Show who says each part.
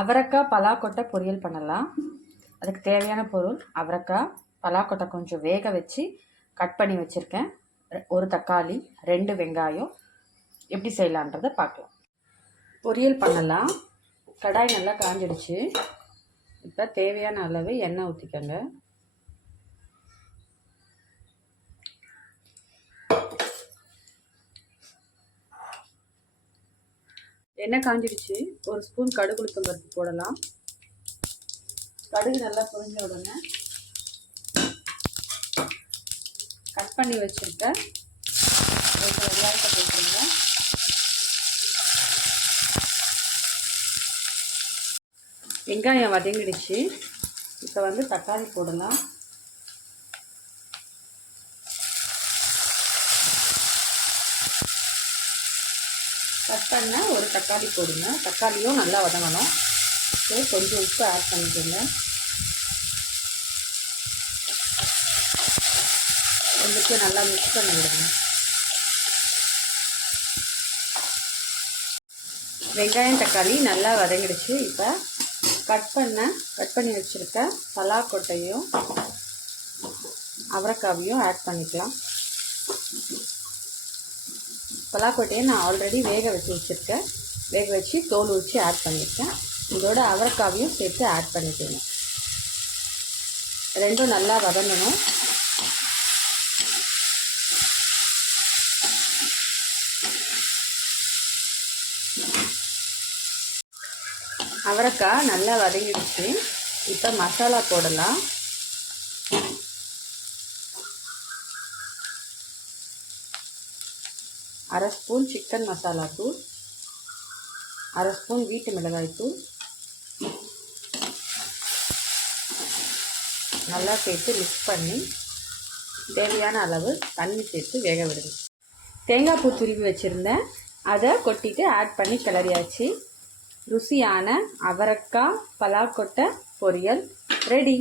Speaker 1: அவரைக்காய் பலாக்கொட்டை பொரியல் பண்ணலாம். அதுக்கு தேவையான பொருள் அவரைக்காய் பலாக்கொட்டை கொஞ்சம் வேக வச்சு கட் பண்ணி வச்சுருக்கேன். ஒரு தக்காளி ரெண்டு வெங்காயம். எப்படி செய்யலான்றதை பார்க்கலாம். பொரியல் பண்ணலாம். கடாய் நல்லா காஞ்சிடுச்சு. இப்போ தேவையான அளவு எண்ணெய் ஊற்றிக்கோங்க எண்ணெய் காஞ்சிடுச்சு. ஒரு ஸ்பூன் கடுகு உளுத்தம் பருப்பு போடலாம். கடுகு நல்லா பொரிஞ்ச உடனே கட் பண்ணி வச்சுருக்க வெங்காயத்தை போட்டுருங்க. வெங்காயம் வதங்கிடுச்சு. இப்போ வந்து தக்காளி போடலாம். கட் பண்ண ஒரு தக்காளி போடுங்க. தக்காளியும் நல்லா வதங்கணும். சரி கொஞ்சம் உப்பு ஆட் பண்ணிக்கோங்க. கொஞ்சம் நல்லா மிக்ஸ் பண்ணி விடுங்க வெங்காயம் தக்காளி நல்லா வதங்கிடுச்சு. இப்போ கட் பண்ண கட் பண்ணி வச்சுருக்க பலாக்கொட்டையும் அவரைக்காவையும் ஆட் பண்ணிக்கலாம். பலாக்கொட்டையை நான் ஆல்ரெடி வேக வச்சு வச்சுருக்கேன். வேக வச்சு தோல் வச்சு ஆட் பண்ணியிருக்கேன் இதோட அவரைக்காவையும் சேர்த்து ஆட் பண்ணிக்கணும். ரெண்டும் நல்லா வதங்கணும். அவரைக்காய் நல்லா வதங்கிடுச்சு. இப்போ மசாலா போடலாம். அரை ஸ்பூன் சிக்கன் மசாலா தூள் அரை ஸ்பூன் வீட்டு மிளகாய் தூள். நல்லா சேர்த்து மிக்ஸ் பண்ணி தேவையான அளவு தண்ணி சேர்த்து வேக விடுங்க. தேங்காய் பூ துருவி வச்சுருந்தேன். அதை கொட்டிட்டு ஆட் பண்ணி கிளறியாச்சு. ருசியான அவரக்காய் பலாக்கொட்டை பொரியல் ரெடி